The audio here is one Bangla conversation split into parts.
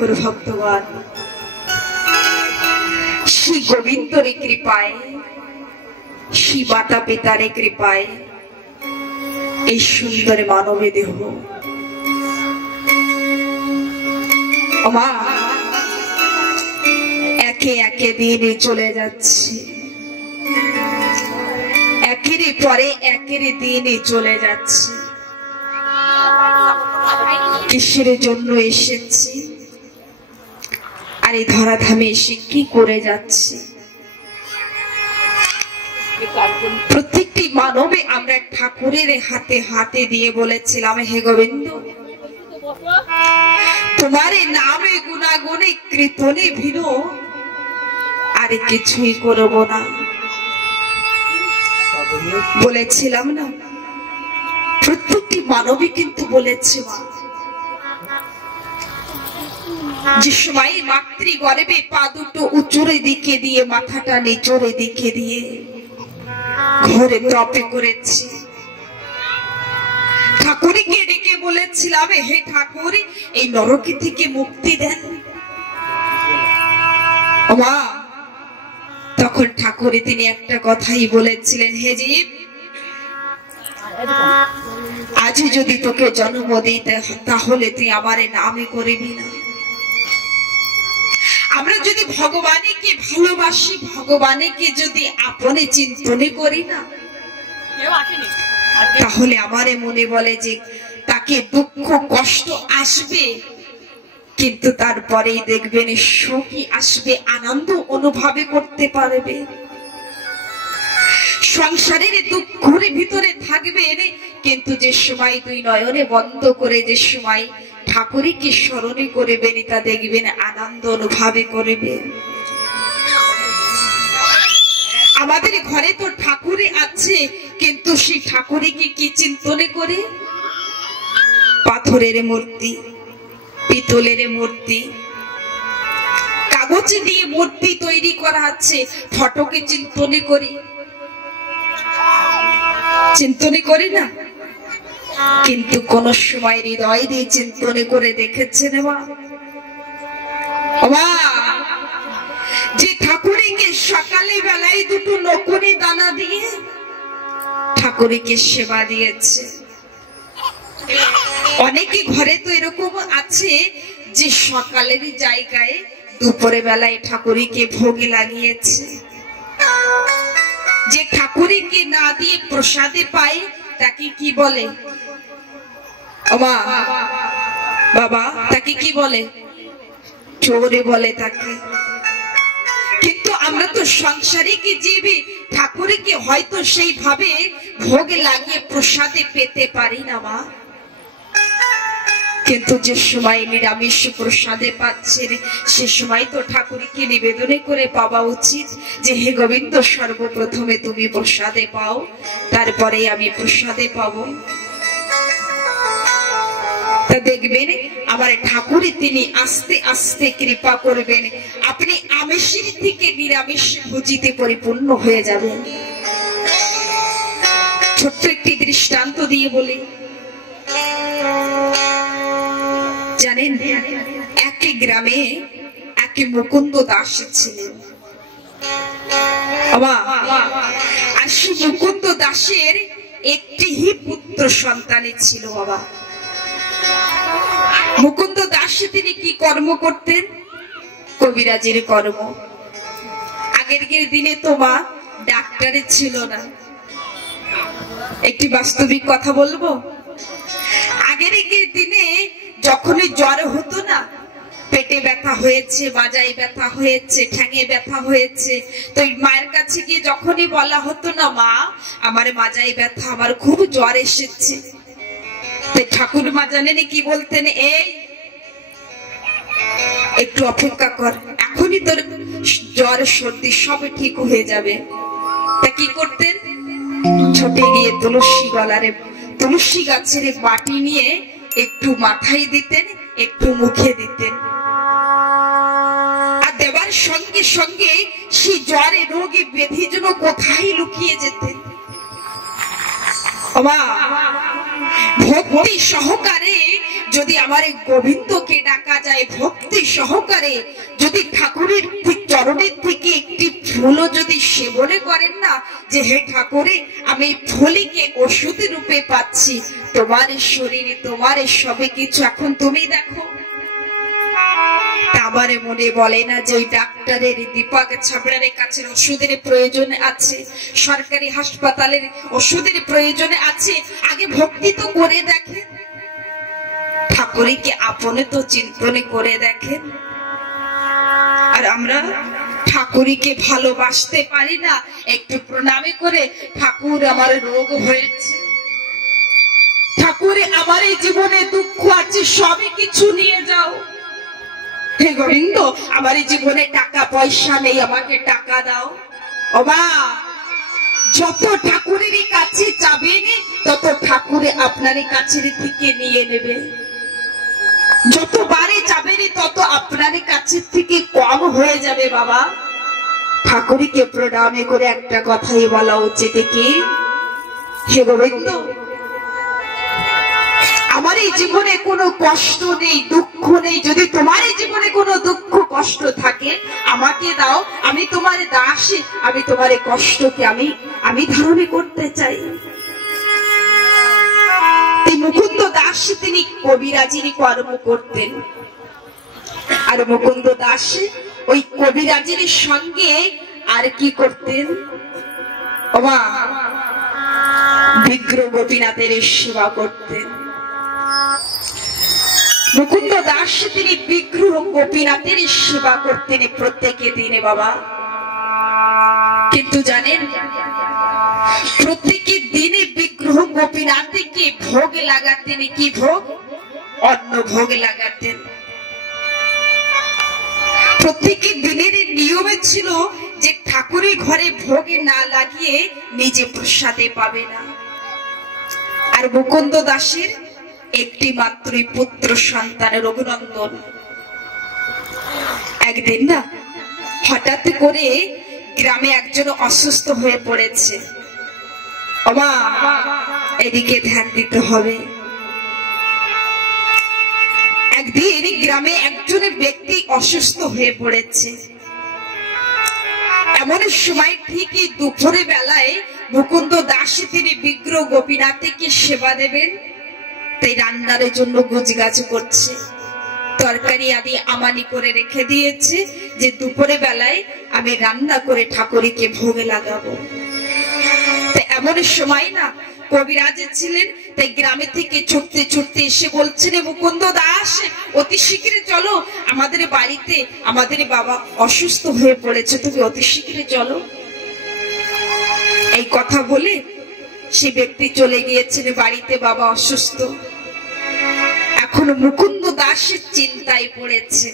ঠাকুর ভক্তগণ, শ্রী গোবিন্দর কৃপায়, শ্রী মাতা পিতার কৃপায় এই সুন্দর মানব দেহ মা একে একে দিনে চলে যাচ্ছে, একের পরে একের দিনে চলে যাচ্ছে। কিসের জন্য এসেছি আর এই ধরাধামে এসে কি করে যাচ্ছি? প্রত্যেকটি মানবে আমরা ঠাকুরের হাতে হাতে দিয়ে বলেছিলাম, হে গোবিন্দ তোমার নামে গুণাগুণে কীর্তনে ভিড় আর কিছুই করব না। বলেছিলাম না? প্রত্যেকটি মানবী কিন্তু বলেছে যে সময় মাতৃগর্ভে পা দুটো উঁচুরে দিকে দিয়ে মাথাটা নিচুরে দিকে দিয়ে ঘরে তপে করেছি। ঠাকুরকে ডেকে বলেছিলাম, হে ঠাকুর এই নরকে থেকে মুক্তি দেন। মা তখন ঠাকুর তিনি একটা কথাই বলেছিলেন, হে জীব আজ যদি তোকে জন্ম দিতে তাহলে তুই আমার নামে করবি না। আমরা যদি ভগবানকে ভালোবাসি, ভগবানকে যদি আপনে চিন্তনে করি না, তাহলে আমারে মনে বলে যে তাকে দুঃখ কষ্ট আসবে, কিন্তু তারপরেই দেখবেন সুখী আসবে, আনন্দ অনুভব করতে পারবে। সংসারের দুঃখের ভিতরে থাকবে, কিন্তু যে সময় দুই নয়নে বন্ধ করে যে সময় ঠাকুরকে স্মরণে করবেন, তা দেখবেন আনন্দ অনুভব করবেন। আমাদের ঘরে তো ঠাকুরে আছে, কিন্তু সেই ঠাকুরকে কি চিন্তনে করে? পাথরের মূর্তি, পিতলের মূর্তি, কাগজ দিয়ে মূর্তি তৈরি করা আছে, ফটোকে চিন্তনে করি? চিন্তনে করি না। কিন্তু কোন সময় হৃদয় দিয়ে চিন্তনে করে দেখেছেন মা যে ঠাকুরকে সকালে বেলায় দুটো নকুনি দানা দিয়ে ঠাকুরকে সেবা দিয়েছে? অনেকে ঘরে তো এরকম আছে যে সকালের জায়গায় দুপুরে বেলায় ঠাকুরকে ভোগে লাগিয়েছে। যে ঠাকুরকে না দিয়ে প্রসাদে পায় তাকে কি বলে মা? বাবা তাকে কি বলে? চোরে বলে তাকে। কিন্তু আমরা তো সংসারিক জীবী, ঠাকুরকে হয়তো সেইভাবে ভোগে লাগিয়ে প্রসাদে পেতে পারি না মা। কিন্তু যে সময় নিরামিষ প্রসাদে পাচ্ছেন সে সময় তো ঠাকুরকে নিবেদনে করে পাওয়া উচিত যে হে গোবিন্দ সর্বপ্রথমে তুমি প্রসাদে পাও, তারপরে আমি প্রসাদে পাবো। তা দেখবেন আমার ঠাকুর তিনি আস্তে আস্তে কৃপা করবেন, আপনি আমিষের থেকে নিরামিষ ভুজিতে পরিপূর্ণ হয়ে যাবেন। ছোট্ট একটি দৃষ্টান্ত দিয়ে বলি, জানেন এক গ্রামে এক মুকুন্দ দাস ছিলেন। আর সেই মুকুন্দ দাসের একটি পুত্র সন্তান ছিল বাবা। মুকুন্দ দাস তিনি কি কর্ম করতেন? কবিরাজের কর্ম। আগের দিনে তো মা ডাক্তারের ছিল না। একটি বাস্তবিক কথা বলবো, আগের দিনে যখনই জ্বর হতো না, পেটে ব্যথা হয়েছে, বাজায় ব্যথা হয়েছে, ঠ্যাঙে ব্যথা হয়েছে, তো মায়ের কাছে গিয়ে যখনই বলা হতো না মা আমার মাজায় ব্যথা, আমার খুব জ্বর এসেছে, ঠাকুর মা জানেন কি বলতেন? এই একটু অপেক্ষা কর, এখনই তোর জ্বর সর্দি সব ঠিক হয়ে যাবে। তা কি করতেন? ছোটে গিয়ে তুলসী গাছের বাটি নিয়ে একটু মাথায় দিতেন, একটু মুখে দিতেন, আর দেবার সঙ্গে সঙ্গে সেই জ্বরে রোগী ব্যাধি যেন কোথায় লুকিয়ে যেতেন। ভক্তি সহকারে যদি আমার এই গোবিন্দকে ডাকা যায় ভক্তি সহকারে, যদি ঠাকুরের চরণের থেকে একটি ফুলও যদি সেবনে করেন না, যে হে ঠাকুরে আমি ফুলকে ওষুধ রূপে পাচ্ছি, তোমার শরীরে তোমার সবে কিছু এখন তুমি দেখো। আমার মনে বলে না যে ওই ডাক্তারের দীপক ছাবড়ারের কাছে ওষুধের প্রয়োজন আছে, সরকারি হাসপাতালের ওষুধের প্রয়োজন আছে, আগে ভক্তি তো করে দেখেন, ঠাকুরকে আপনে তো চিন্তনে করে দেখেন। আর আমরা ঠাকুরকে ভালোবাসতে পারি না, একটু প্রণামে করে ঠাকুর আমার রোগ হয়েছে, ঠাকুরে আমার এই জীবনে দুঃখ আছে, সবই কিছু নিয়ে যাও, হে গোবিন্দ আমার এই জীবনে টাকা পয়সা নেই, আমাকে টাকা দাও। ও মা, যত ঠাকুরের কাছে যাবেন তত ঠাকুরে আপনার কাছের থেকে নিয়ে নেবে, যতবারে যাবেন তত আপনার কাছের থেকে কম হয়ে যাবে। বাবা, ঠাকুরকে প্রণামে করে একটা কথাই বলা উচিত কি, হে গোবিন্দ আমার এই জীবনে কোনো কষ্ট নেই, দুঃখ নেই, যদি তোমার এই জীবনে কোনো দুঃখ কষ্ট থাকে আমাকে দাও, আমি তোমার দাস, আমি তোমার কষ্টকে আমি ধারণ করতে চাই। মুকুন্দ দাস তিনি কবিরাজির কর্ম করতেন, আর মুকুন্দ দাস ওই কবিরাজির সঙ্গে আর কি করতেন, বিগ্রহ গোপীনাথের সেবা করতেন। মুকুন্দ দাস তিনি বিগ্রহ গোপীনাথের সেবা করতেন প্রত্যেকে দিনে। বাবা, কিন্তু জানেন প্রত্যেকে দিনে বিগ্রহ গোপীনাথকে ভোগ লাগাতেন, কি ভোগ, অন্ন ভোগ লাগাতেন। প্রত্যেকে দিনের নিয়মে ছিল যে ঠাকুরের ঘরে ভোগে না লাগিয়ে নিজে প্রসাদে পাবে না। আর মুকুন্দ দাসের একটি মাত্র পুত্র সন্তান রঘুনন্দন, একদিন না হঠাৎ করে গ্রামে একজন অসুস্থ হয়ে পড়েছে। এদিকে ধ্যান দিতে হবে। একদিন গ্রামে একজন ব্যক্তি অসুস্থ হয়ে পড়েছে, এমন সময় ঠিকই দুপুরে বেলায় মুকুন্দ দাস তিনি বিগ্রহ গোপীনাথকে সেবা দেবেন, তাই রান্নার জন্য গুজগাছ করছে, তরকারি আদি আমানি করে রেখে দিয়েছে যে দুপুরে বেলায় আমি রান্না করে ঠাকুরকে ভোগে লাগাবো। এমন সময় না কবিরাজ ছিলেন, তাই গ্রামে থেকে ছুটতে ছুটতে এসে বলছেন, মুকুন্দ দাস অতি শীঘ্রই চলো আমাদের বাড়িতে, আমাদের বাবা অসুস্থ হয়ে পড়েছে, তুমি অতি শীঘ্রই চলো। এই কথা বলে সে ব্যক্তি চলে গিয়েছেন বাড়িতে, বাবা অসুস্থ। এখন মুকুন্দ দাসের চিন্তায় পড়েছে।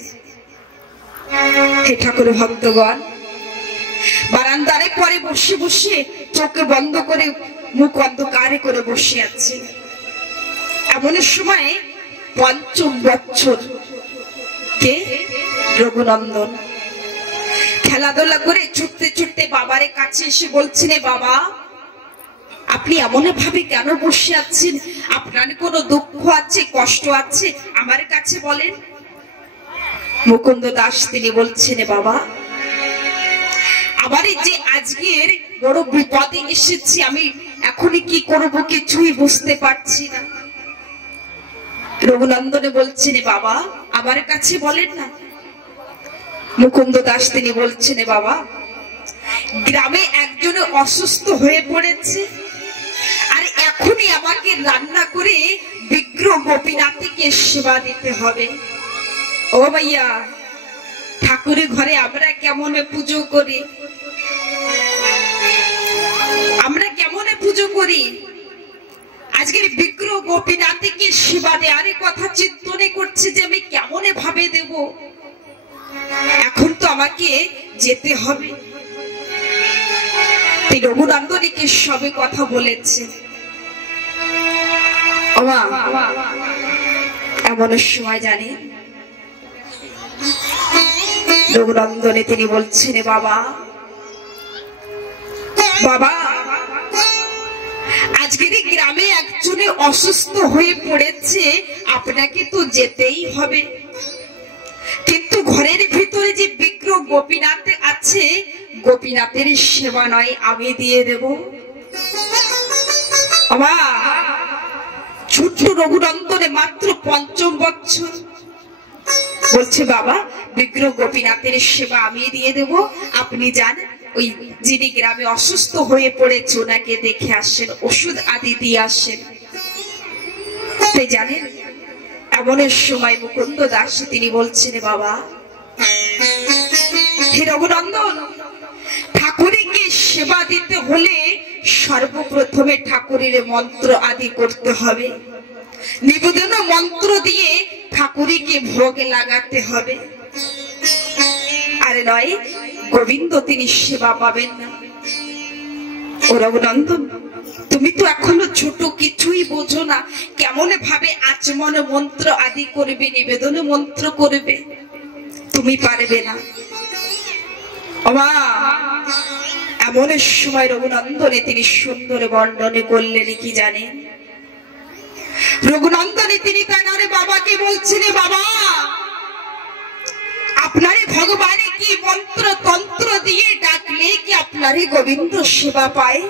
হে ঠাকুর ভক্তগণ, বারান্দারে পরে বসে বসে চোখে বন্ধ করে মুখ অন্ধকারে করে বসে আছে। এমন সময় পঞ্চম বৎসর কে রঘুনন্দন খেলাধুলা করে ছুটতে ছুটতে বাবার কাছে এসে বলছেন, বাবা আপনি এমন ভাবে কেন বসে আছেন, আপনার কোনো দুঃখ আছে, কষ্ট আছে, আমার কাছে বলেন। মুকুন্দ দাস তিনি বলছেন, বাবা আমার যে আজকের বড় বিপদে এসেছি, আমি এখনই কি করব কিছুই বুঝতে পারছি না। রঘুনন্দনে বলছেন, বাবা আমার কাছে বলেন না। মুকুন্দ দাস তিনি বলছেন, বাবা গ্রামে একজন অসুস্থ হয়ে পড়েছে, আর এখনই আমাকে রান্না করে বিগ্রহ গোপীনাথকে সেবা দিতে হবে। ও ভাইয়া, ঠাকুরের ঘরে আমরা কেমন পুজো করি, আমরা কেমন পুজো করি, আজকের বিগ্রহ গোপীনাথকে সেবা দেওয়ার কথা চিন্তনে করছে যে আমি কেমন ভাবে দেব, এখন তো আমাকে যেতে হবে। রঘুনন্দনকে সবে কথা বলেছে। এমন সময় জানি রঘুনন্দনে তিনি বলছেন, বাবা বাবা আজকের এই গ্রামে একজনে অসুস্থ হয়ে পড়েছে, আপনাকে তো যেতেই হবে। কিন্তু ঘরের ভিতরে যে বিগ্রহ গোপীনাথ আছে, গোপীনাথের সেবা নয় আমি দিয়ে দেব। আমার ছোট্ট রঘুনন্দনে মাত্র ৫ম বছর, বলছে বাবা বিগ্রহ গোপীনাথের সেবা আমি দিয়ে দেব, আপনি যান ওই যিনি গ্রামে অসুস্থ হয়ে পড়েছে ওনাকে দেখে আসেন, ওষুধ আদি দিয়ে আসেন। তাই জানেন এমন সময় মুকুন্দ দাস তিনি বলছেন, বাবা হে রঘুনন্দন, ঠাকুরকে সেবা দিতে হলে সর্বপ্রথমে ঠাকুরের মন্ত্র আদি করতে হবে, নিবেদন মন্ত্র দিয়ে ঠাকুরকে ভোগ লাগাতে হবে, আরে নয় গোবিন্দ তিনি সেবা পাবেন না। ও রঘুনন্দন, তুমি তো এখনো ছোট, কিছুই বোঝো না, কেমন ভাবে আচমন মন্ত্র আদি করবে, নিবেদন মন্ত্র করবে, তুমি পারবে না। এমন সময় রঘুনন্দনে তিনি সুন্দর বর্ণনে করলেন কি জানেন? রঘুনন্দনে তিনি তার বাবাকে বলছেন, বাবা আপনারে ভগবানে কি মন্ত্র তন্ত্র দিয়ে ডাকলে কি আপনারে গোবিন্দ সেবা পায়?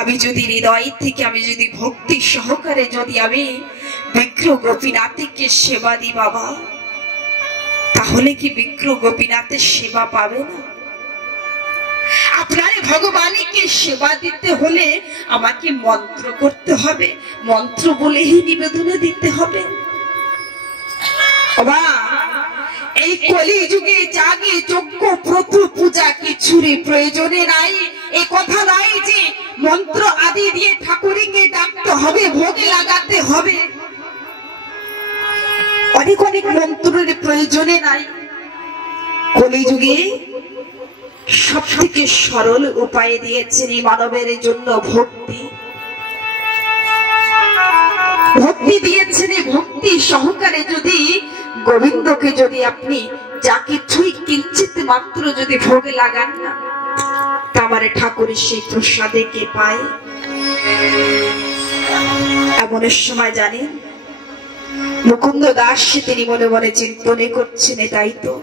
আমি যদি হৃদয় থেকে, আমি যদি ভক্তি সহকারে যদি আমি বিগ্রহ গোপীনাথকে সেবা দিই বাবা, তাহলে কি বিগ্রহ গোপীনাথের সেবা পাবে না? আপনারে ভগবানকে সেবা দিতে হলে আমাকে মন্ত্র করতে হবে, মন্ত্র বলেই নিবেদন দিতে হবে। এই কলি যুগে জাগে যজ্ঞ ব্রত পূজা কিছুরই প্রয়োজনে নাই, এই কথা নাই যে মন্ত্র আদি দিয়ে ঠাকুরকে ডাকতে হবে, ভোগে লাগাতে হবে, অনেক অনেক মন্ত্রের প্রয়োজনে নাই। কলি যুগে সব থেকে সরল উপায় দিয়েছেন এই মানবের জন্য ভক্তি, ভক্তি দিয়েছেন। ভক্তি সহকারে যদি গোবিন্দকে যদি আপনি যা কিছুই কিঞ্চিত মাত্র যদি ভোগে লাগান না, তারপরে ঠাকুরের সেই প্রসাদে কে পায়? এমন সময় জানেন মুকুন্দ দাস তিনি মনে মনে চিন্তনে করছেন, তাই তো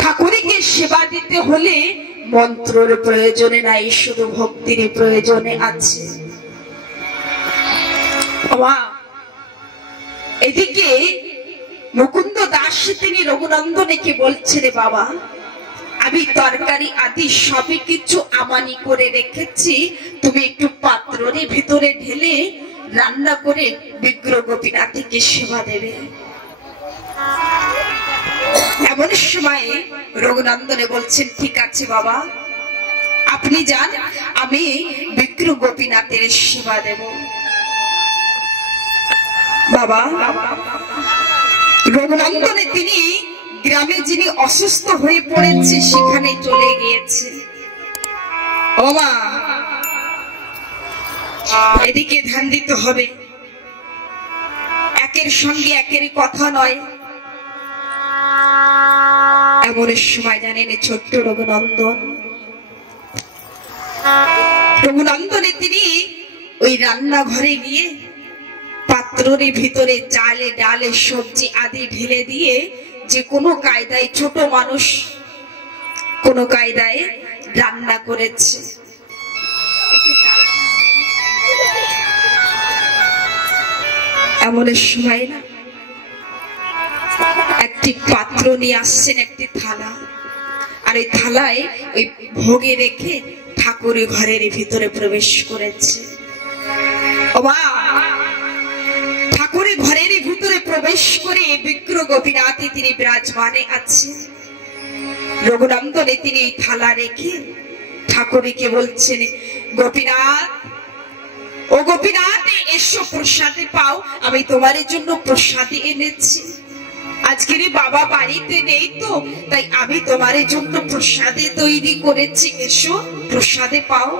ঠাকুরকে সেবা দিতে হলে মন্ত্রের প্রয়োজনে নাই, শুধু ভক্তির প্রয়োজনে আছে। এদিকে মুকুন্দ দাস তিনি রঘুনন্দনকে বলছেন, বাবা আমি তরকারি আদি সবই কিছু আমানি করে রেখেছি, তুমি একটু পাত্রের ভিতরে ঢেলে রান্না করে বিগ্রহ গোপীনাথকে সেবা দেবে। এমন সময় রঘুনন্দনে বলছেন, ঠিক আছে বাবা আপনি যান, আমি বিগ্রহ গোপীনাথের সেবা দেব। বাবা রঘুনন্দনে তিনি গ্রামে যিনি অসুস্থ হয়ে পড়েছে সেখানে চলে গিয়েছে। ও মা, এদিকে ধ্যান দিতে হবে, একের সঙ্গে একের কথা নয়। এমন সময় জানেন ছোট্ট রঘুনন্দনে তিনি ওই রান্নাঘরে গিয়ে পাত্রের ভিতরে চালে ডালে সবজি আদি ঢেলে দিয়ে, যে কোনো কায়দায় ছোট মানুষ কোনো কায়দায় রান্না করেছে। এমন সময় না একটি পাত্র নিয়ে আসছেন, একটি থালা, আর এই থালায় ওই ভোগে রেখে ঠাকুরের ঘরের ভিতরে প্রবেশ করেছে। ঠাকুরের ঘরের ভিতরে প্রবেশ করে বিগ্রহ গোপীনাথে তিনি বিরাজমানে আছেন। রঘুনন্দনে তিনি এই থালা রেখে ঠাকুরকে বলছেন, গোপীনাথ ও গোপীনাথ এসো প্রসাদে পাও, আমি তোমার জন্য প্রসাদে এনেছি। আজকের বাবা বাড়িতে নেই তো, তাই আমি তোমার জন্য প্রসাদে তৈরি করেছি, এসো প্রসাদে পাও।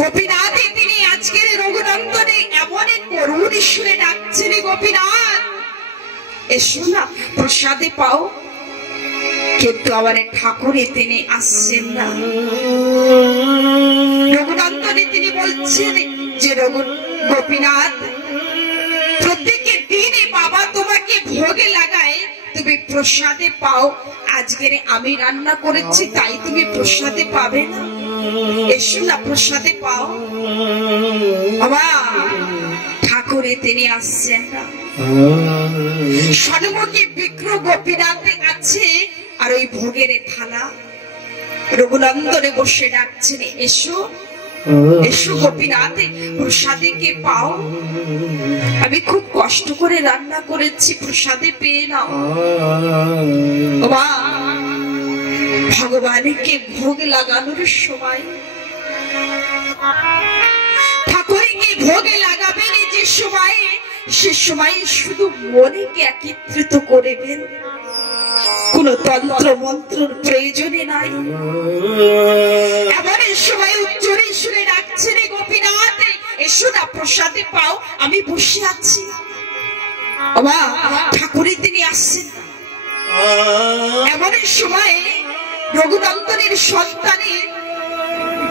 গোপীনাথ তিনি আজকের রঘুনন্দনে এমন করুণ সুরে ডাকছেন, গোপীনাথ এসো না প্রসাদে পাও। কিন্তু আমার ঠাকুরে তিনি আসছেন না। রঘুনন্দনে তিনি বলছেন যে গোপীনাথ, প্রত্যেকের দিনে বাবা তোমাকে ভোগে লাগায়, তুমি প্রসাদে পাও। আজকের আমি রান্না করেছি তাই তুমি প্রসাদে পাবে না, এসো না প্রসাদে পাও। বাবা ঠাকুরে তিনি আসছেন না। সন্মুখে বিগ্রহ গোপীনাথের আছে আর ওই ভোগের থালা। রঘুনন্দনে বসে ডাকছেন, এসো এসো গোপীনাথ, প্রসাদে কে পাও। আমি খুব কষ্ট করে রান্না করেছি, প্রসাদে পেয়ে নাও। ভগবানকে ভোগ লাগানোর সময়, ঠাকুরকে ভোগে লাগাবেন যে সময়, সে সময় শুধু মনকে একত্রিত করবেন, কোন তন্ত্র মন্ত্রের প্রয়োজনে নাই। এমন সময় উচ্চরে শুনে ডাকছেন, গোপীনাথ এসো না প্রসাদে পাও, আমি বসে আছি। ঠাকুরে তিনি আসছেন না। এমন সময় রঘুনন্দনের সন্তানের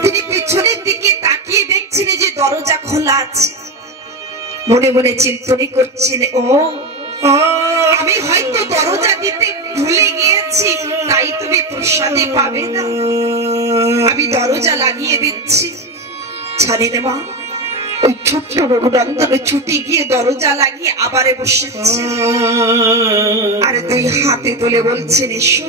তিনি পিছনের দিকে তাকিয়ে দেখছেন যে দরজা খোলা আছে। মনে মনে চিন্তনে করছেন, ও আমি হয়তো দরজা দিতে ভুলে গিয়েছি, তাই তুমি প্রসাদে পাবে না। আমি দরজা লাগিয়ে দিচ্ছি। জানেন মা, ওই ছোট্ট রঘুনন্দন ছুটে গিয়ে দরজা লাগিয়ে আবারে বসেছে, আর দুই হাতে তুলে বলছেন, এসো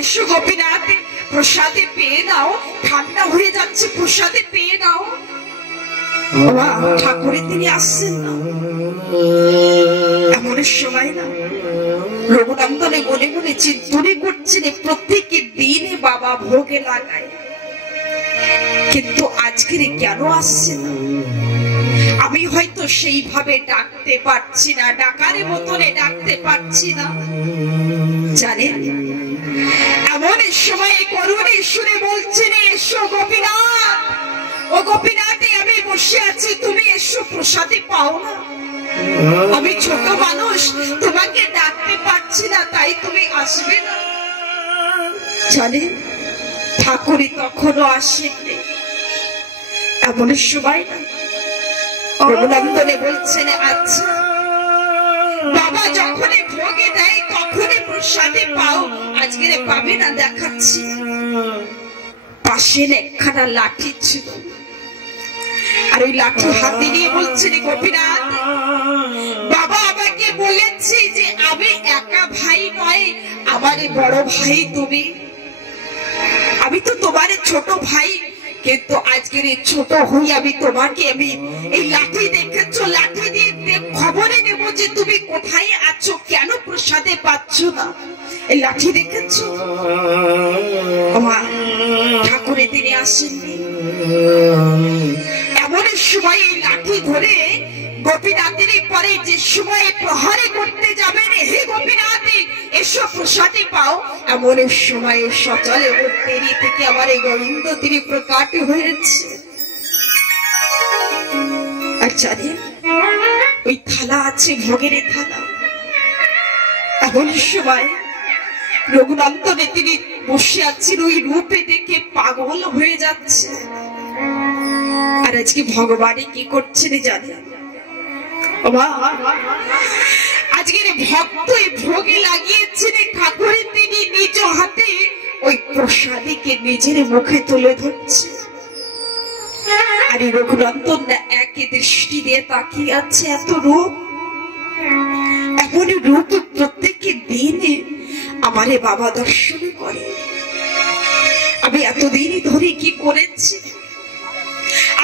এসো গোপীনাথ, প্রসাদে পেয়ে নাও, ঠান্ডা হয়ে যাচ্ছে, প্রসাদে পেয়ে নাও। ঠাকুরে তিনি আসছেন না। এমন সময় না রঘুনন্দনে মনে মনে চিন্তনে করছেন, প্রত্যেকের দিনে বাবা ভোগে লাগায়, কিন্তু আজকের কেন আসছে না? আমি হয়তো সেইভাবে ডাকতে পারছি না, ডাকারের মতনে ডাকতে পারছি না। জানেন, এমন সময় করুণে শুনে বলছেন, এসো গোপীনাথ, ও গোপীনাথ আমি বসে আছি, তুমি এসো প্রসাদে পাও না। আমি ছোট মানুষ, তোমাকে ডাকতে পারছি না, তাই তুমি আসবে না। জানেন, ঠাকুরই তখনও আসেননি। এমন সময় না রঘুনন্দনে বলছেন, আচ্ছা বাবা যখনই ভোগে দেয় তখনই প্রসাদে পাও, আজকে পাবে না, দেখাচ্ছি। পাশে একখানা লাঠি ছিল, আর ওই লাঠি হাতে নিয়ে বলছেন, গোপীনাথ বাবা আমাকে বলেছি যে আমি একা ভাই নয়, আমার বড় ভাই তুমি। আমি তো তোমার ছোট ভাই, কিন্তু আজকের এই ছোট হই আমি তোমাকে, আমি এই লাঠি দেখেছ, লাঠি দিয়ে খবরে নেব যে তুমি কোথায় আছো, কেন প্রসাদে পাচ্ছ না। এই লাঠি দেখেছ। আমার ঠাকুরে তিনি আসেননি। এমন সময় এই লাঠি ধরে গোপীনাথের পরে যে সময় প্রহারে করতে যাবেন, হে গোপীনাথ এসো প্রসাদে পাও, এমন সময় সচলে দেরি থেকে আমার এই গোবিন্দ তিনি প্রকাট হয়েছে। আর জানেন, ওই থালা আছে, ভোগের থালা। এমন সময় রঘুনন্দনে তিনি বসে আছেন, ওই রূপে দেখে পাগল হয়ে যাচ্ছে। আর আজকে ভগবানই কি করছেন জানেন, আজকের ভক্ত ভোগে লাগিয়েছেন, ঠাকুরের তিনি নিজ হাতে ওই প্রসাদীকে নিজের মুখে তুলে ধরছে। আর রঘুনন্দন একই দৃষ্টি দিয়ে তাকিয়ে আছে। এত রূপ, এমন রূপ প্রত্যেকের দিনে আমারে বাবা দর্শন করে। আমি এতদিন ধরে কি করেছি,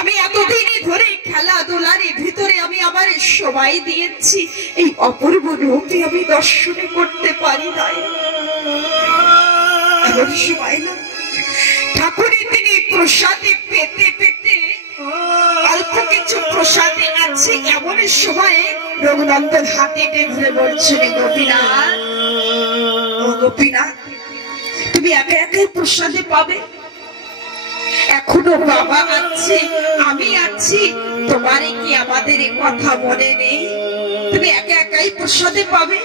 আমি এতদিন ধরে খেলাধুলার ভিতরে আমি আমার সময় দিয়েছি, এই অপূর্ব রূপে আমি দর্শন করতে পারি নাই। এমন সময় না ঠাকুরের তিনি প্রসাদে পেতে পেতে অল্প কিছু প্রসাদে আছে, এমন সময় রঘুনন্দন হাতে ধরে বলছেন, গোপীনাথ ও গোপীনাথ তুমি একা একাই প্রসাদে পাবে, এখনো বাবা আছে, আমি আছি, তোমার কি আমাদের কথা মনে নেই? তুমি একা একাই প্রসাদে পাবে।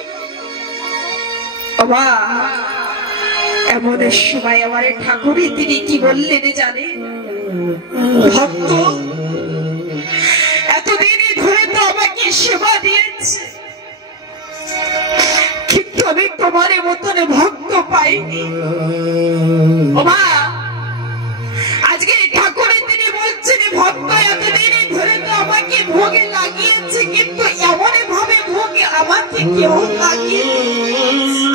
এমন সময় আমার ঠাকুরই তিনি কি বললেন জানে, ভক্ত এতদিনই ধরে তো আমাকে সেবা দিয়েছে, কিন্তু আমি তোমার মতন ভক্ত পাইনি। মা আজকে ঠাকুরে তিনি বলছেন, ভক্ত এতদিনই ধরে তো আমাকে ভোগে লাগিয়েছে, কিন্তু এমন ভাবে ভোগে আমাকে কেউ লাগিয়ে,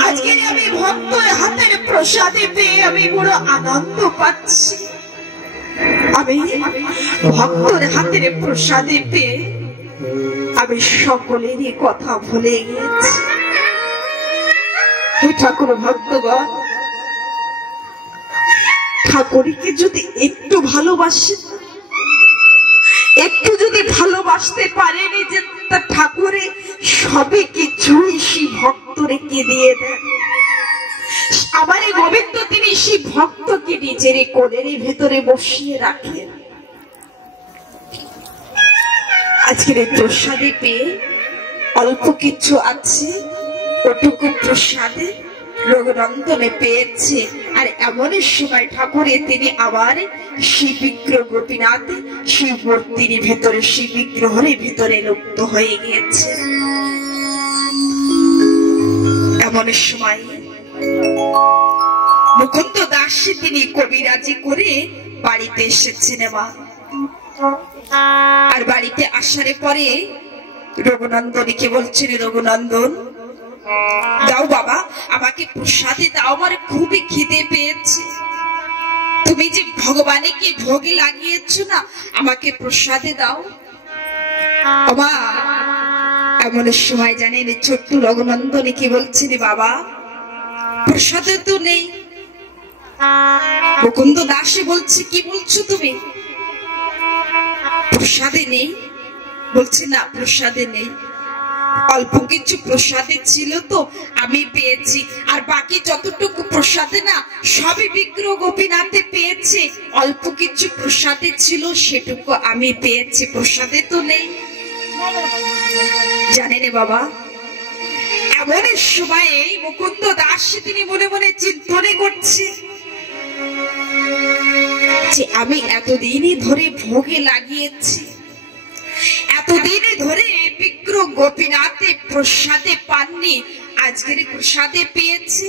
আজকে আমি ভক্তের হাতের প্রসাদে পেয়ে আমি বড় আনন্দ পাচ্ছি। আমি ভক্তের হাতের প্রসাদে পেয়ে আমি সকলেরই কথা ভুলে গিয়েছি। হে ঠাকুর ভক্তগণ, ঠাকুরকে যদি একটু ভালোবাসেন, একটু যদি ভালোবাসতে পারেনি যে তা ঠাকুরে সবে কিছুই সেই ভক্ত রেখে দিয়ে দেন। আবার গোবিন্দ তিনি সেই ভক্তকে নিজের কোলের ভেতরে বসিয়ে রাখেন। আজকের এই প্রসাদে পেয়ে অল্প কিছু আছে, ওটুকু প্রসাদে রঘুনন্দনে পেয়েছে। আর এমন সময় ঠাকুরে তিনি আবার সেই বিগ্রহ গোপীনাথ সেই মূর্তির ভেতরে, সেই বিগ্রহের ভেতরে লুপ্ত হয়ে গিয়েছে। এমন সময় মুকুন্দ দাস তিনি কবিরাজি করে বাড়িতে এসেছেন। আর বাড়িতে আসার পরে রঘুনন্দনকে বলছেন, রঘুনন্দন দাও বাবা, আমাকে প্রসাদে দাও, আমার খুবই খিদে পেয়েছে। তুমি যে ভগবানকে ভোগে লাগিয়েছো না, আমাকে প্রসাদে দাও। বাবা এমন সময় জানেন ছোট্ট রঘুনন্দনকে বলছেন, বাবা প্রসাদে তো নেই। মুকুন্দ দাসী বলছে, কি বলছো তুমি, প্রসাদে নেই? বলছে না, প্রসাদে নেই। অল্প কিছু প্রসাদে ছিল তো আমি পেয়েছি, আর বাকি যতটুকু প্রসাদে না সবই বিগ্রহ গোপীনাথে পেয়েছে। অল্প কিছু প্রসাদে ছিল সেটুকু আমি পেয়েছি, প্রসাদে তো নেই। জানেন বাবা, এমন সময়ে মুকুন্দ দাস তিনি মনে মনে চিন্তনে করছে যে আমি এতদিনই ধরে ভোগে লাগিয়েছি, এতদিনে ধরে বিগ্রহ গোপীনাথে প্রসাদে পাননি, আজকের প্রসাদে পেয়েছে।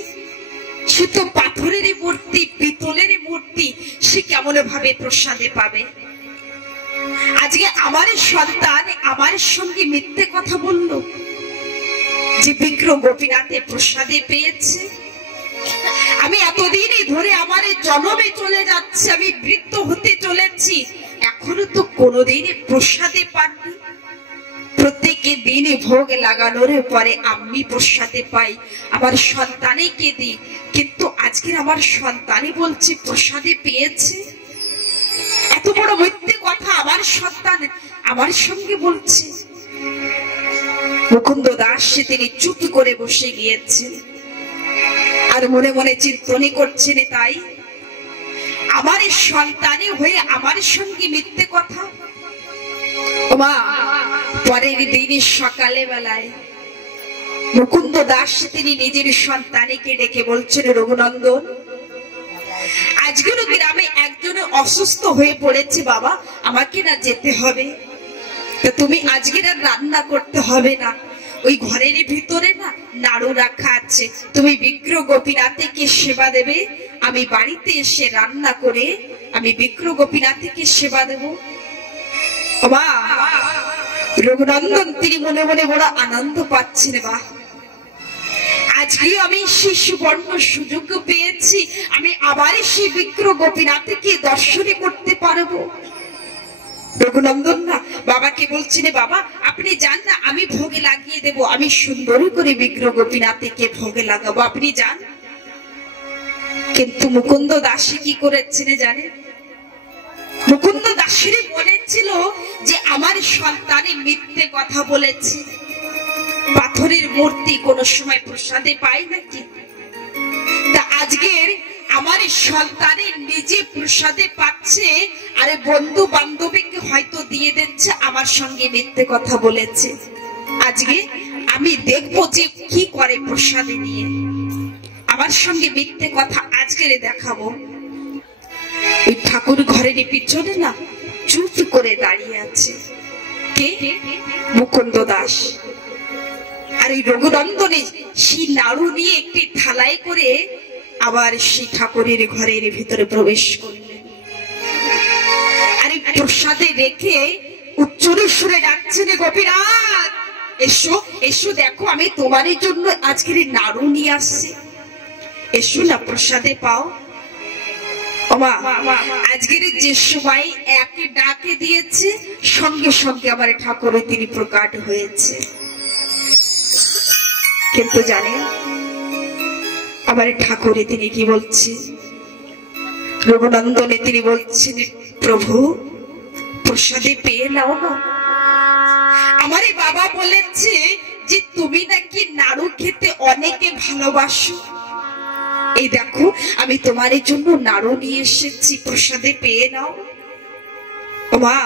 সে তো পাথরের মূর্তি, পিতলের মূর্তি, সে কেমন ভাবে প্রসাদে পাবে? আজকে আমার সন্তান আমার সঙ্গে মিথ্যে কথা বলল যে বিগ্রহ গোপীনাথে প্রসাদে পেয়েছে। আমি এতদিনই ধরে আমার জন্মে চলে যাচ্ছে, আমি বৃদ্ধ হতে চলেছি, এখনো তো কোনোদিনই প্রসাদে পাননি। প্রত্যেকে দিনে ভোগ লাগানোর পরে আমি প্রসাদে পাই, আমার সন্তানকে দিই, কিন্তু আজকের আমার সন্তানই বলছে প্রসাদে পেয়েছে। এত বড় মিথ্যে কথা আমার সন্তান আমার সঙ্গে বলছে। মুকুন্দ দাস তিনি চুপ করে বসে গিয়েছেন আর মনে মনে চিন্তনে করছেন, তাই আমার সন্তানে হয়ে আমার সঙ্গে মিথ্যে কথা। মা পরের দিন সকালে বেলায় মুকুন্দ দাস তিনি নিজের সন্তানকে ডেকে বলছেন, রঘুনন্দন আজকের গ্রামে একজন অসুস্থ হয়ে পড়েছে, বাবা আমাকে না যেতে হবে, তুমি আজকের আর রান্না করতে হবে না, ওই ঘরের ভিতরে না নাড়ু রাখা আছে, তুমি বিগ্রহ গোপীনাথকে সেবা দেবে, আমি বাড়িতে এসে রান্না করে আমি বিগ্রহ গোপীনাথকে সেবা দেব। বাবা রঘুনন্দন তিনি মনে মনে বড় আনন্দ পাচ্ছেন, বাহ আজকে আমি সেই সুবর্ণ সুযোগ পেয়েছি, আমি আবার সেই বিগ্রহ গোপীনাথকে দর্শন করতে পারবো। রঘুনন্দন না বাবাকে বলছেন, বাবা আপনি যান না, আমি ভোগে লাগিয়ে দেব, আমি সুন্দর করে বিগ্রহ গোপীনাথকে ভোগে লাগাবো, আপনি যান। কিন্তু মুকুন্দ দাসী কি করেছেন জানেন? মুকুন্দ দাসের মনে ছিল যে আমার সন্তানে মিথ্যে কথা বলেছে, পাথরের মূর্তি কোন সময় প্রসাদে পাই নাকি? তা আজকের আমার সন্তানের নিজে প্রসাদে পাচ্ছে, আরে বন্ধু বান্ধবীকে হয়তো দিয়ে দিচ্ছে, আমার সঙ্গে মিথ্যে কথা বলেছে। আজকে আমি দেখবো যে কি করে প্রসাদে নিয়ে। আমার সঙ্গে মিথ্যে কথা আজকের দেখাবো। ওই ঠাকুর ঘরের পিছনে না চুপ করে দাঁড়িয়ে আছে কে? মুকুন্দ দাস। আর ওই রঘুনন্দনে সেই নাড়ু নিয়ে একটি থালায় করে আবার সেই ঠাকুরের ঘরের ভিতরে প্রবেশ করলেন। আর এই প্রসাদে রেখে উচ্চরে সুরে ডাকছেন, গোপীনাথ এসো এসো, দেখো আমি তোমার জন্য আজকের নাড়ু নিয়ে আসছি, এসো না প্রসাদে পাও। আজকের যে সময় একে ডাকে দিয়েছে সঙ্গে সঙ্গে আমার ঠাকুরের তিনি প্রকাট হয়েছে। কিন্তু জানেন আমার ঠাকুরে তিনি কি বলছে? রঘুনন্দনে তিনি বলছেন, প্রভু প্রসাদে পেয়ে নাও না। আমার বাবা বলেছে যে তুমি নাকি নাড়ু খেতে অনেকে ভালোবাসো, এই দেখো আমি তোমার জন্য নাড়ু নিয়ে এসেছি, প্রসাদে পেয়ে নাও। মা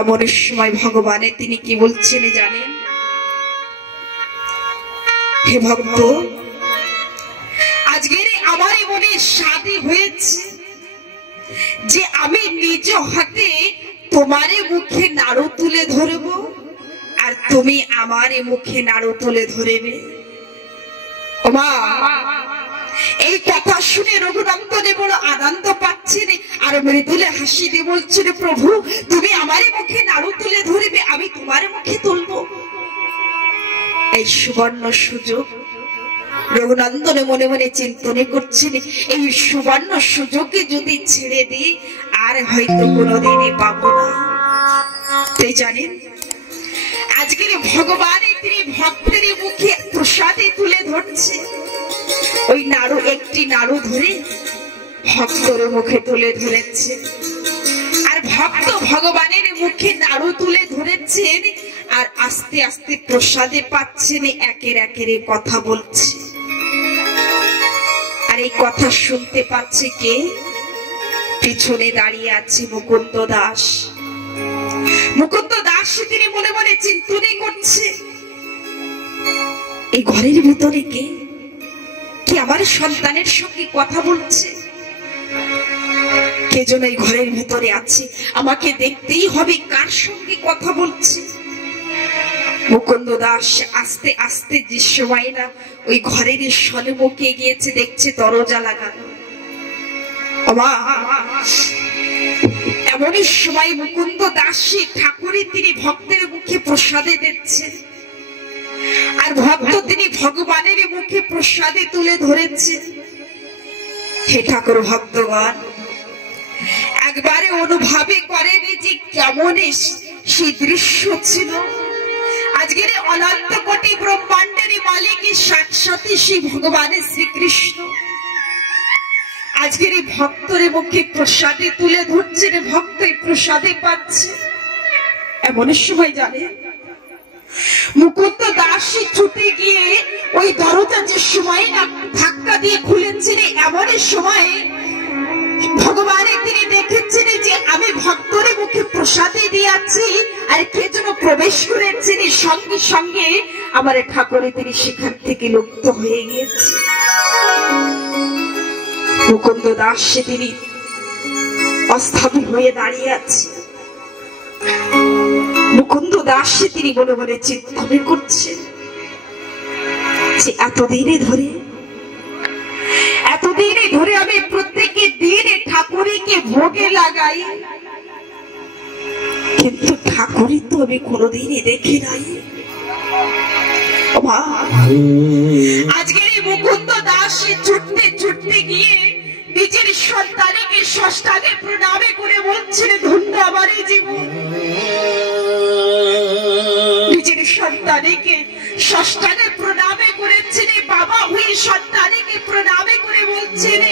এমন সময় ভগবানের তিনি কি বলছেন জানেন? হে ভক্ত, আজকের আমার মনে শান্তি হয়েছে যে আমি নিজ হাতে তোমার মুখে নাড়ু তুলে ধরব আর তুমি আমার মুখে নাড়ু তুলে ধরবে। মা এই কথা শুনে রঘুনন্দনে বড় আনন্দ পাচ্ছেন আর মৃদুলে হাসি দিয়ে বলছেন, প্রভু তুমি আমার মুখে নাড়ু তুলে ধরবে, আমি তোমার মুখে তুলব। এই সুবর্ণ সুযোগ রঘুনন্দনে মনে মনে চিন্তনে করছেন, এই সুবর্ণ সুযোগকে যদি ছেড়ে দিই আর হয়তো কোনোদিনই পাবো না। তাই জানেন আজকের ভগবানের তিনি ভক্তের মুখে প্রসাদে তুলে ধরছে। ওই নাড়ু একটি নাড়ু ধরে ভক্তের মুখে তুলে ধরেছে আর ভক্ত ভগবানের মুখে নাড়ু তুলে ধরেছেন আর আস্তে আস্তে প্রসাদে পাচ্ছেন, একের একের কথা বলছে। আর এই কথা শুনতে পাচ্ছে কে? পিছনে দাঁড়িয়ে আছে মুকুন্দ দাস। মুকুন্দ দাস তিনি মনে মনে চিন্তনে করছে, এই ঘরের ভিতরে কে? কি আমার সন্তানের সঙ্গে কথা বলছে? কে যেন এই ঘরের ভিতরে আছে, আমাকে দেখতেই হবে কার সঙ্গে কথা বলছে। মুকুন্দ দাস আস্তে আস্তে যে সময় না ওই ঘরের সন্মুখে গিয়েছে, দেখছে দরজা লাগানো। এমনই সময় মুকুন্দ দাস ঠাকুরের তিনি ভক্তের মুখে প্রসাদে দিচ্ছেন আর ভক্ত তিনি ভগবানের মুখে প্রসাদে তুলে ধরেছেন। হে ঠাকুর ভক্তগণ, একবারে অনুভবে করেন যে কেমন সেই দৃশ্য ছিল। আজকের অনন্ত কোটি ব্রহ্মাণ্ডের মালিক সাক্ষাৎ সেই ভগবানের শ্রীকৃষ্ণ আজকের এই ভক্তের মুখে প্রসাদে তুলে ধরছেন, ভক্ত প্রসাদে পাচ্ছে। এমন সময় জানে মুকুন্দ দাস ছুটে গিয়ে ওই দরজা যে সময় না ধাক্কা দিয়ে খুলেছেন, এমন সময় ভগবানের তিনি দেখেছেন যে আমি ভক্তের মুখে প্রসাদে দিয়েছি আর কে যেন প্রবেশ করেছেন, সঙ্গে সঙ্গে আমার ঠাকুরের তিনি সেখান থেকে লুপ্ত হয়ে গিয়েছে। মুকুন্দ দাস তিনি অস্থায়ী হয়ে দাঁড়িয়ে আছে। মুকুন্দ দাস তিনি বলে বলে চিন্তনে করছেন যে এতদিনে ধরে আমি প্রত্যেকে দিনে ঠাকুরকে ভোগে লাগাই, কিন্তু ঠাকুরই তো আমি কোনোদিনই দেখি নাই। আজকের এই মুকুন্দ দাস ছুটতে ছুটতে গিয়ে নিজের সন্তানকে ষষ্ঠাঙ্গে প্রণামে করে বলছেন, ধন্য আমার এই জীবন। নিজের সন্তানকে ষষ্ঠাঙ্গে প্রণামে করেছেন, বাবা হয়ে সন্তানকে প্রণামে করে বলছেন,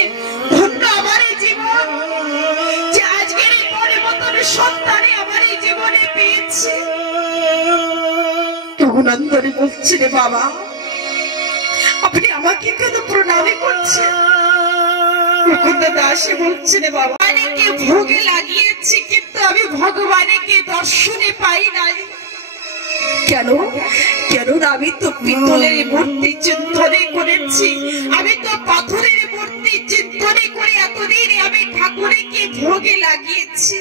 ধন্য আমার এই জীবন যে আজকের এই পরিবর্তন সন্তানে আমার এই জীবনে পেয়েছে। রঘুনন্দনে বলছেন, বাবা আপনি আমাকে কেন প্রণামে করছেন? মুকুন্দ দাস বলছেন, বাবা অনেকে ভোগে লাগিয়েছি কিন্তু আমি ভগবানকে দর্শনে পাই নাই, কেন কেন আমি তো পিতলের মূর্তি চিন্তনে করেছি, আমি তো পাথরের মূর্তি চিন্তনে করে এতদিন আমি ঠাকুরকে ভোগে লাগিয়েছি,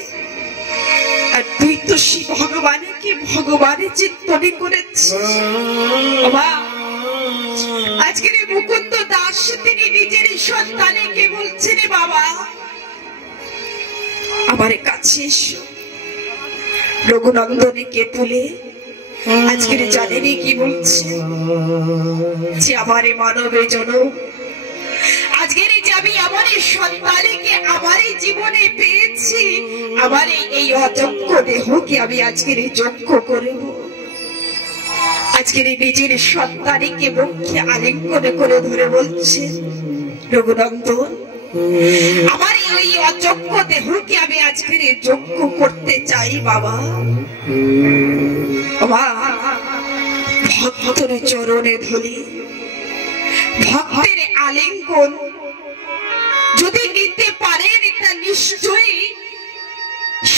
আর তুই তো শিব ভগবানকে ভগবানের চিন্তনে করেছিস। আজকের মুকুন্দ দাস তিনি নিজের সন্তানকে বলছেন, বাবা আমার কাছে এসো। রঘুনন্দনকে তুলে আজকের জানেনি কি বলছে, যে আমার মানবে জনম, আজকের যে আমি আমার সন্তানকে আমার জীবনে পেয়েছি, আমার এই অযোগ্য দেহকে আমি আজকের যোগ্য করব। আজকের নিজের সন্তানকে বক্ষে আলিঙ্গন করে ধরে বলছে, রঘুনন্দন আমার এই অযোগ্য দেহকে আমি আজকের যোগ্য করতে চাই বাবা। ভক্তের চরণে ধরি, ভক্তের আলিঙ্গন যদি নিতে পারেন, এটা নিশ্চয়ই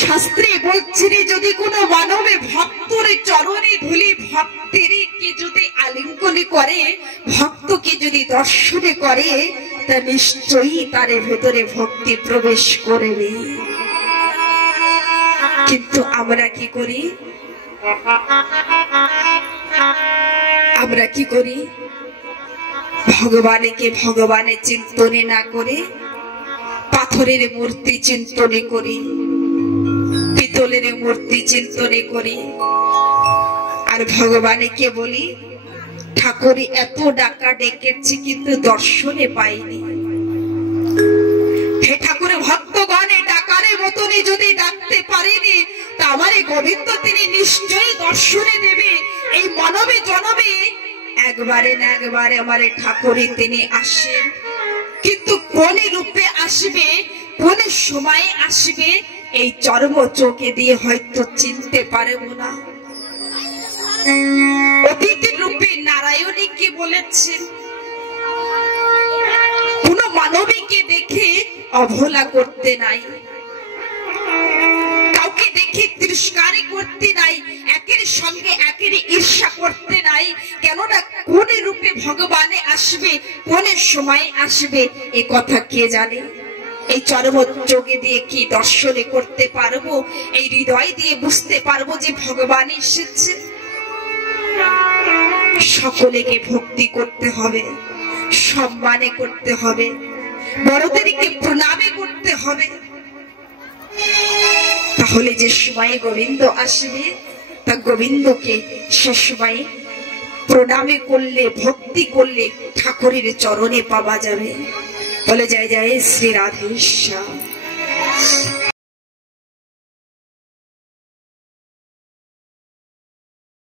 শাস্ত্রে বলছেন, যদি কোনো মানবে ভক্তের চরণে ধুলি ভক্তের কে যদি আলিঙ্গন করে, ভক্তকে যদি দর্শন করে, তা নিশ্চয়ই তার ভেতরে ভক্তি প্রবেশ করবে। কিন্তু আমরা কি করি, আমরা কি করি, ভগবানকে ভগবানের চিন্তনে না করে পাথরের মূর্তি চিন্তনে করি, পিতলের মূর্তি চিন্তনে করি। আর ভগবানকে বলি, ঠাকুর এত ডাকা ডেকেছি কিন্তু দর্শনে পাইনি। হে ঠাকুর, ভক্তগণে ডাকারের মতনে যদি ডাকতে পারেনি, তা আমার গোবিন্দ তিনি নিশ্চয়ই দর্শনে দেবে। এই মানবে জনবে একবারে না একবারে আমার ঠাকুরই তিনি আসেন, কিন্তু কোন রূপে আসবে, কোন সময়ে আসবে, এই চর্ম চোখে দিয়ে হয়তো চিনতে পারবো না। অতিথি রূপে নারায়ণী কি বলেছেন, কোন মানবীকে দেখে অবহেলা করতে নাই, কাউকে দেখে তিরস্কার করতে নাই, একের সঙ্গে একের ঈর্ষা করতে নাই। কেননা কোন রূপে ভগবানে আসবে, কোন সময় আসবে, এ কথা কে জানে। এই চরম চোখে দিয়ে কি দর্শনে করতে পারবো, এই হৃদয় দিয়ে বুঝতে পারবো যে ভগবান এসেছে। সকলেকে ভক্তি করতে হবে, সম্মানে করতে হবে, বড়দেরকে প্রণামে করতে হবে। তাহলে যে সময় গোবিন্দ আসবে, তা গোবিন্দকে সে সময় প্রণামে করলে, ভক্তি করলে ঠাকুরের চরণে পাওয়া যাবে। বলে জয় জয় শ্রী রাধেশ্যাম।